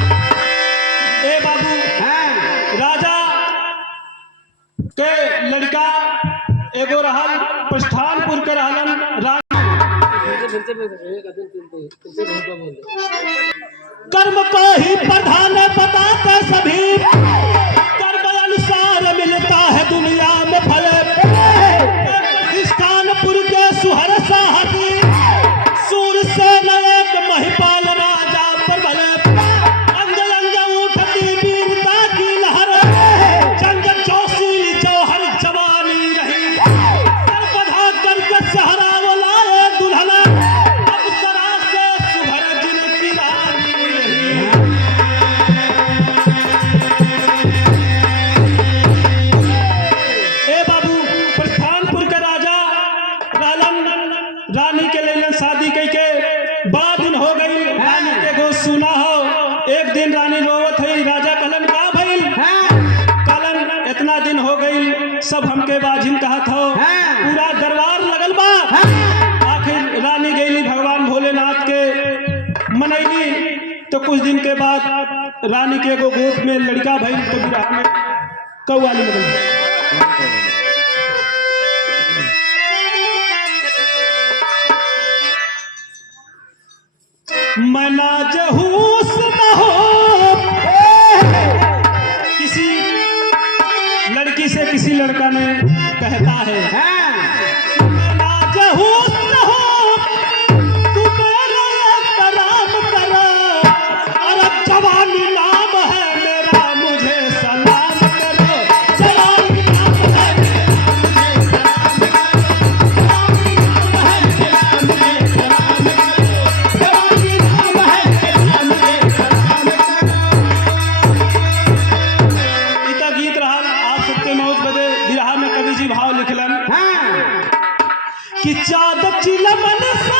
ए बाबू राजा के लड़का एगो रहल प्रस्थानपुर के रहलन कर्म को ही प्रधान बताते सभी कर्म अनुसार मिलता है दुनिया में फल स्थानपुर के सुहर साहसी सूर से एक महिपाल राजा प्रबल अंग अंग उठती वीरता की लहर जंग चौसीली जौहर जवानी रही बधा करके सहरा बोलाए दुल्हना अप्सरा से सुभर जिनकी रानी रही। ए बाबू प्रस्थानपुर के राजा रानी के लेलन शादी कई के बड़ा दिन हो गई रानी के गो सुना हो एक दिन रानी रोवत है राजा कहलन का भइल कहलन इतना दिन हो गई सब हमके बाजिन कहत हो पूरा दरबार लगल बा आखिर रानी गईली भगवान भोलेनाथ के मनैली तो कुछ दिन के बाद रानी के एगो गोद में लड़का भइल तो विराह में कौवाली लगल। मना जहूस न हो किसी लड़की से किसी लड़का ने कहता है मना जहूस न हो तू मेरा कराम करो और जवानी नाम है मेरा मुझे सलाम करो जवानी नाम है भाव लिखलन कि चादर चिलमन से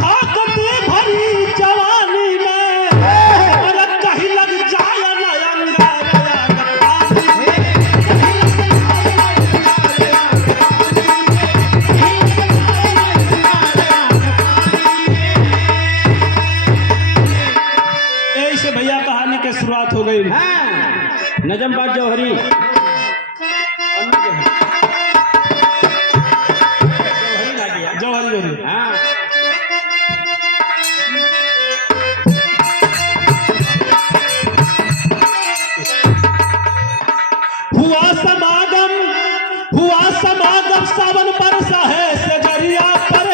झांकती भरी जवानी में और कहीं लग जाए नयंगा ऐसे भैया कहानी की शुरुआत हो गई। नजमबाद जौहरी जौहरी हुआ समागम सावन बरसा है सजरिया पर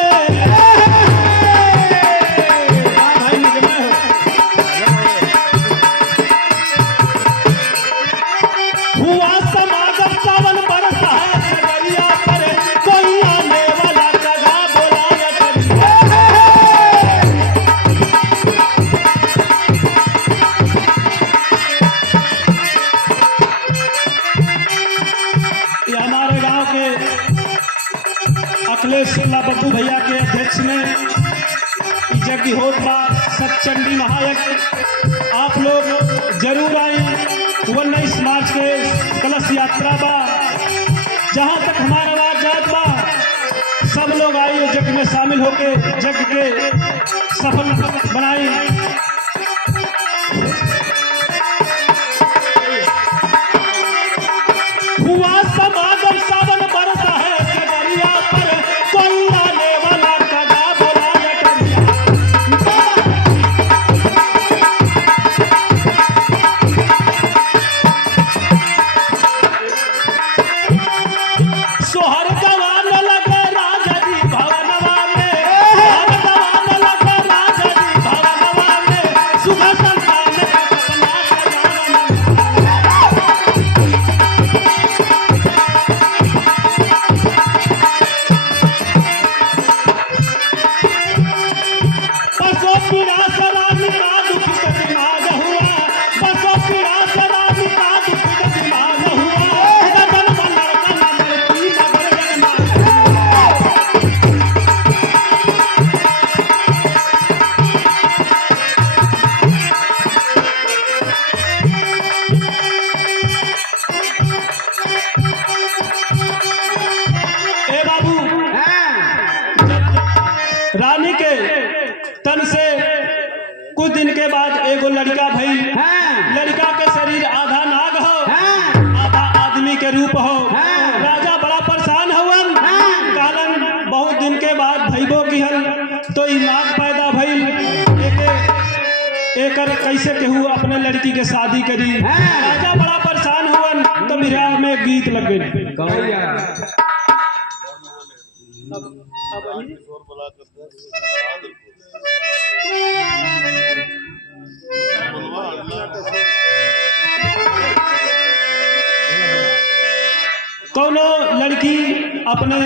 हुआ समागम सावन बरसा है सजरिया पर कोई आने वाला जगह बोलाया ये हमारे गांव के अखिलेश बब्बू भैया के अध्यक्ष में यज्ञ होत बा सतचंडी महायज्ञ आप लोग जरूर आए 19 मार्च के कलश यात्रा बा जहाँ तक हमारा आवाज जात बा सब लोग आए यज्ञ में शामिल होके यज्ञ के सफल बनाए। हुआ समागम सावन बरसा है सजरिया पर कोई आने वाला कदा बोलाया करिया सोहर गवान लगे राजा जी भवनवा में सोहर गवान लगे राजा जी भवनवा रानी के तन से कुछ दिन के बाद एगो लड़का भइल। लड़का के शरीर आधा नाग हो, आधा आदमी के रूप हो। राजा बड़ा परेशान हुवन। कालन बहुत दिन के बाद भइबो किहल तो ई नाग पैदा भइल। एकर कैसे केहू अपने लड़की के शादी करी। राजा बड़ा परेशान हुवन तो बिरहा में गीत लग गई। कौनो लड़की अपने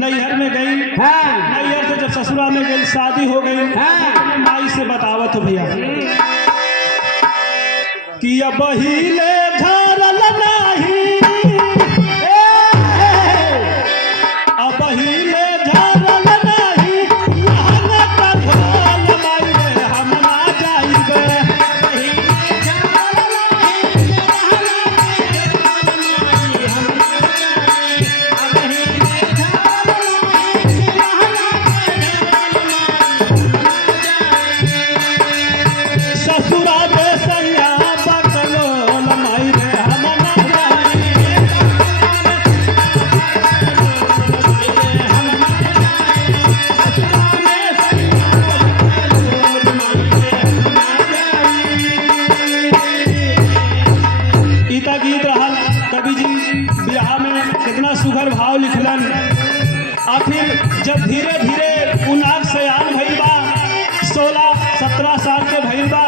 नैहर में गई। नैहर से जब ससुरा में गई, शादी हो गई। माई से बतावत हो भैया कि अब हिले झरल नाही, अब हिले झरल नाही, लहंगा का ढोल माई रे हम ना जाइबे। ससुरा बेसैया बकलोल माई रे हम ना जाइबे। इता गीत रहल कवि जी बिरहा में कितना सुघर भाव लिखलन। आखिर जब धीरे धीरे उ नाग सयान भइल बा, 16-17 साल के भइल बा,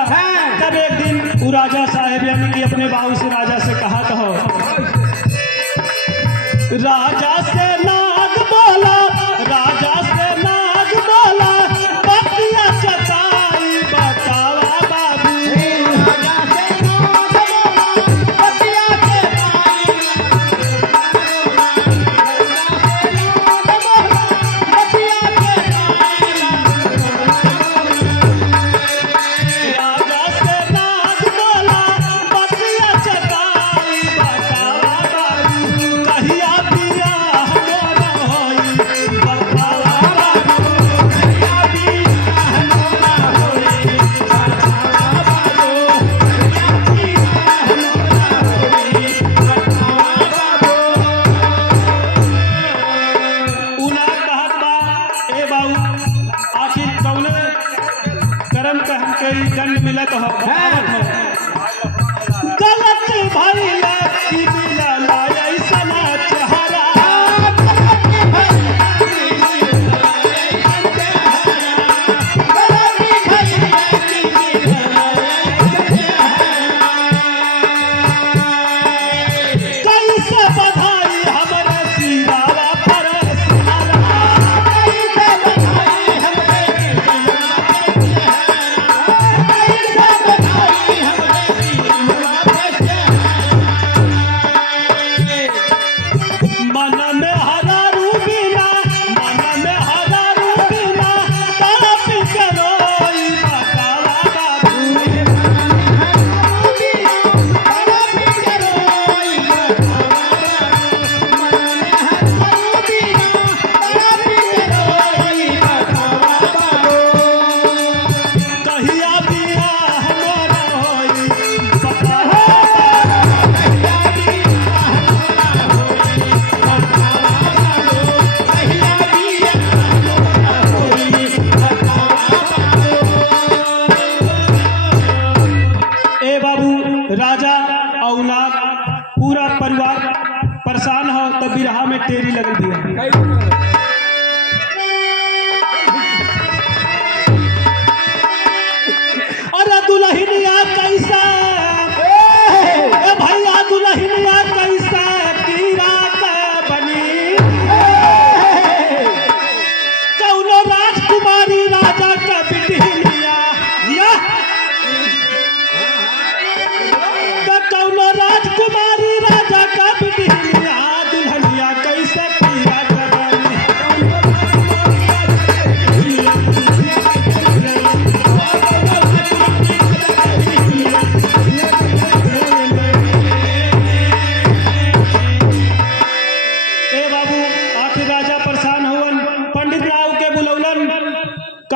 तब एक दिन उ राजा साहेब यानी कि अपने बाबू से राजा से कहा कहो। राजा से नाग बोला, राजा से नाग बोला, बतिया चताई बतावा बाबू। राजा से नाग बोला, बतिया चताई बतावा बाबू। कहिया बियाह मोरा होई बतावा बाबू। कहिया बियाह मोरा होई बतावा बाबू। कहिया बियाह मोरा होई बतावा बाबू। उना कहत बा ए बाबू आखिर कौने कर्म का हमके ई दंड मिलत हो। गलत भइला कि मिलला ऐसना चेहरा। कैसे बधाई हमरे सिरावा पर सिरावा। कैसे बधाई हमरे सिरावा पर सिरावा। कैसे बधाई हमरे सिरावा पर सिरावा।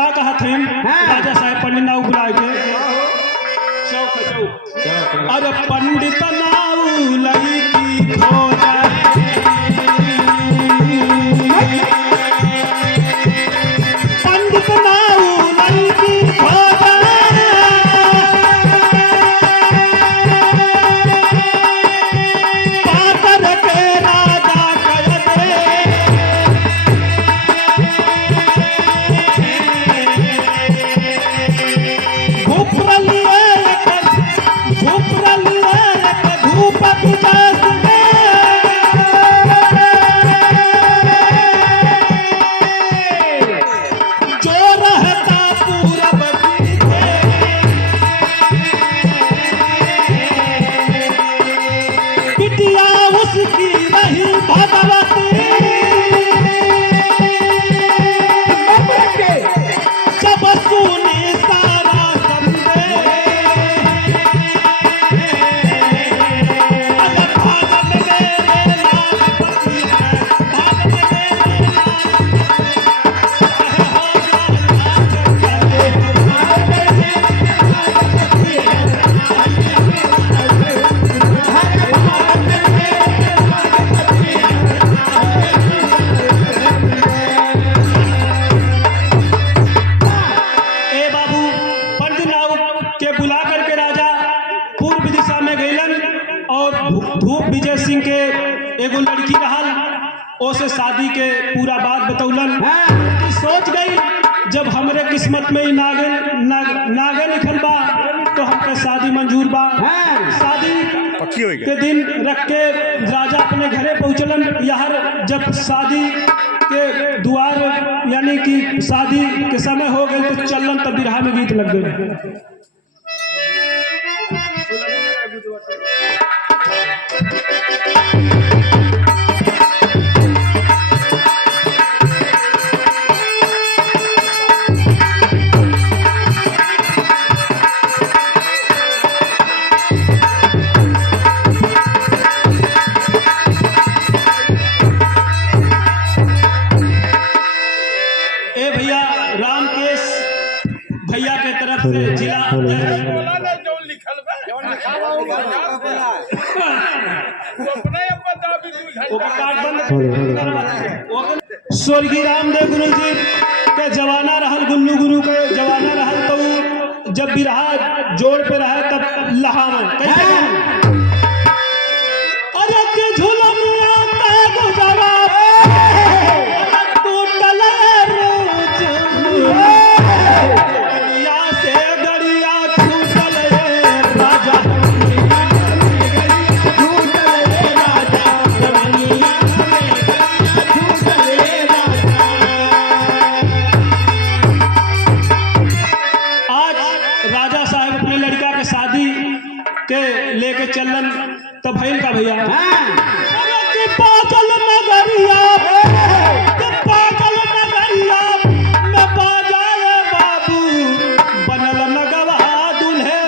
का कहा थे राजा साहब पंडित नाऊ बुलाए के अरे पंडित नाऊ लड़की खोजा पंडित नाऊ लड़की खोजा पातर के राजा कहते धूप विकास जो रहता पूरब बिटिया उसकी रही भगवती जब सुनी सारा समझे धूप विजय सिंह के एगो लड़की रहल ओसे शादी के पूरा बात बतौलन सोच गई जब हमरे किस्मत में ही नागे लिखल बा तो हमके शादी मंजूर बा शादी के दिन रख के राजा अपने घरे पहुंचलन यार जब शादी के द्वार यानी कि शादी के समय हो गए तो चलन तब बिरहा में गीत लग गए भैया के तरफ से जिला स्वर्गीय रामदेव गुरु जी के जवाना रहल गुल्लू गुरु के जवाना रहल तो जब बिरहा जोड़ पे रहा तब लहावन कैसे अरे के झूलमिया का गुजरा टूटल लेके चलन तो भैल का भैया पागल नगरिया में बाजाए बाबू बनल नगवा दुल्हे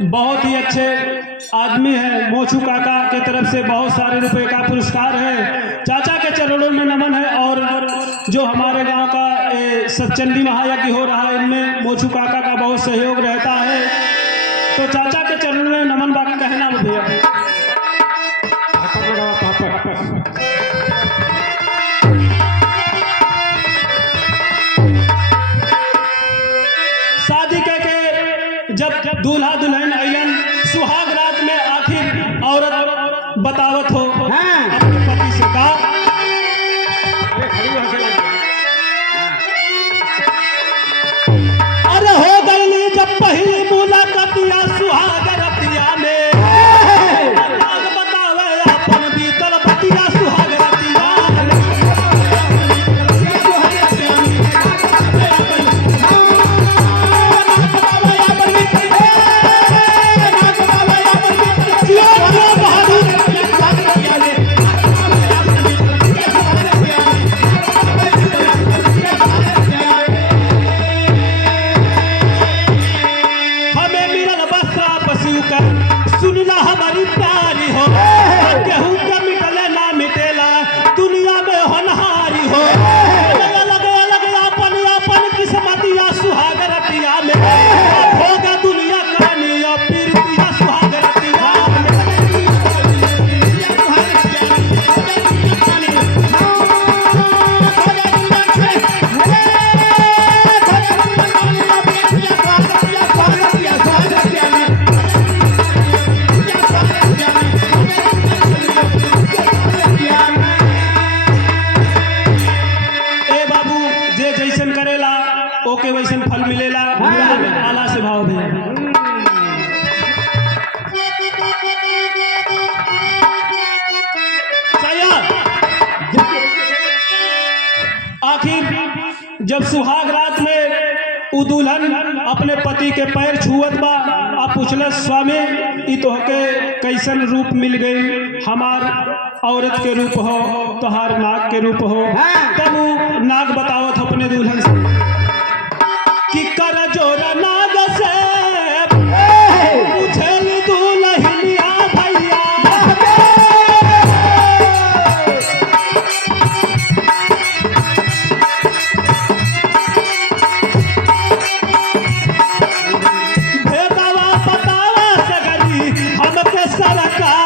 बहुत ही अच्छे आदमी है। मोचू काका के तरफ से बहुत सारे रुपए का पुरस्कार है। चाचा के चरणों में नमन है। और जो हमारे गांव का सतचंडी महायज्ञ हो रहा है, इनमें मोचू काका का बहुत सहयोग रहता है। तो चाचा के चरणों में नमन बाकी कहना भैया। शादी के जब दूल्हा दुल्हन अइलन, सुहाग रात में आखिर औरत बतावत हो अपने पति से का अरे हो गई जब पहली मुलाकातिया सुहाग रतिया में, बतावे अपन बीतल बतिया सुहाग रतिया। सुनना हमारी प्यारी हो, केहू के मिटले ना मिटेला, दुनिया में होनहारी हो। लगे लगे अपन अपन किस्मतिया सुहाग रतिया में, होगा दुनिया कहानिया पीरतिया सुहाग रतिया। जैसन करेला ओके वैसन फल मिलेला। आला से भाव दे। आखिर जब सुहाग रात में उ दुल्हन अपने पति के पैर छुअत बा, आप पूछल स्वामी ई तोहके कैसन रूप मिल गई? हमार औरत के रूप हो, तोहार नाग के रूप हो। तब वो नाग बतावत अपने दुल्हन से कि कर जोरा नाग से पूछल दुल्हनिया भैया, भेदवा बतावा सगरी हमके सरकार।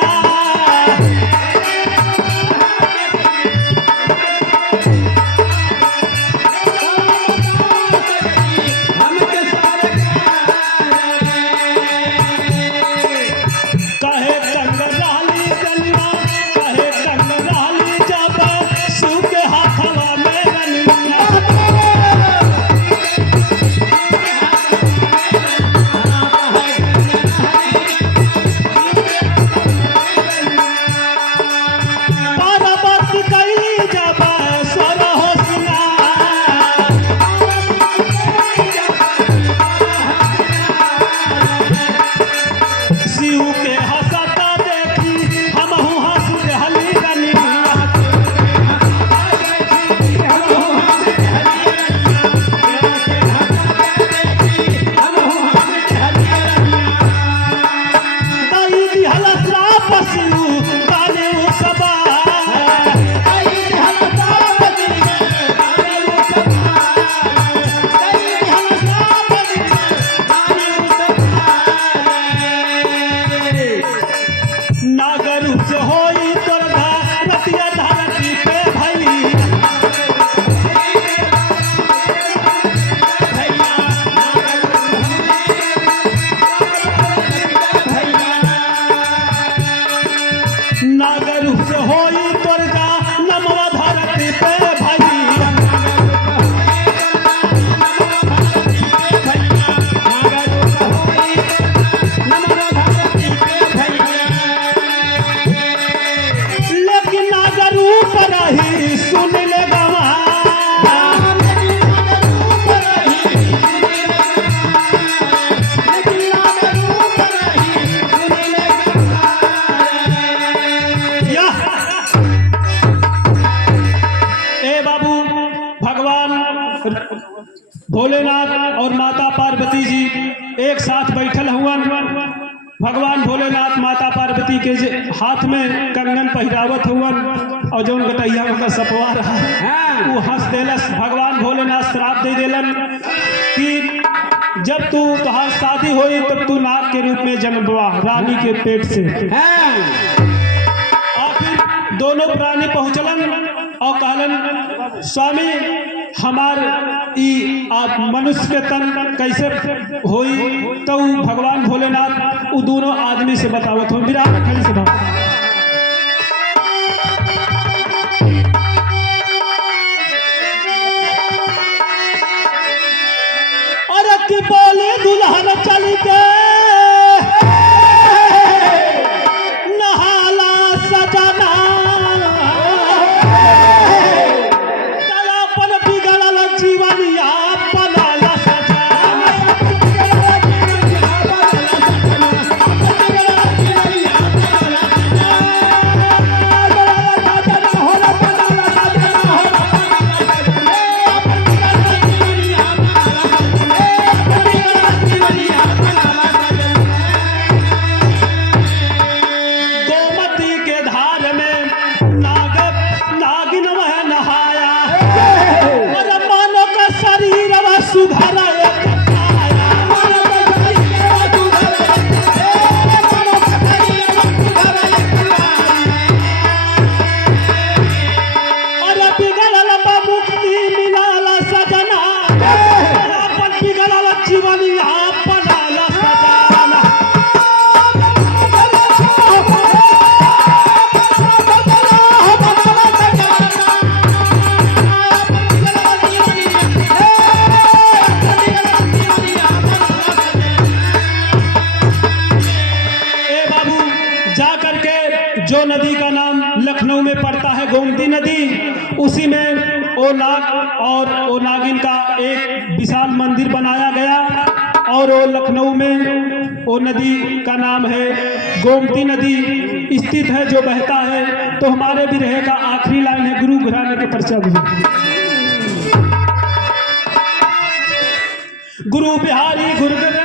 भोलेनाथ और माता पार्वती जी एक साथ बैठल हुआ। भगवान भोलेनाथ माता पार्वती के हाथ में कंगन पहिरावत हुवन और जौन गटैया का सपवा रहा वो हंस देलस। भगवान भोलेनाथ श्राप दे देलन कि जब तू तोहार शादी होई तब तू नाग के रूप में जन्मवा रानी के पेट से। और फिर दोनों प्राणी पहुंचलन और कहलन स्वामी हमार ई आप मनुष्य के तन कैसे होई। तो भगवान भोलेनाथ वो दोनों आदमी से बतावत हो विराट खड़ी से बात। अरे की बोले दुल्हन चल के नहाला सजना जीवनिया बनाला गोमती के धार में नागिन वह नहाया शरीर सुधर अरे बिगड़ल मुक्ति मिलाल सजना अपन बिगड़ल जीवनिया बनाल सजना। जो नदी का नाम लखनऊ में पड़ता है गोमती नदी, उसी में ओ नाग और ओ नागिन का एक विशाल मंदिर बनाया गया और वो लखनऊ में वो नदी का नाम है गोमती नदी स्थित है जो बहता है। तो हमारे बिरहे का आखिरी लाइन है गुरु घराने के पर्चा भी। गुरु बिहारी गुरु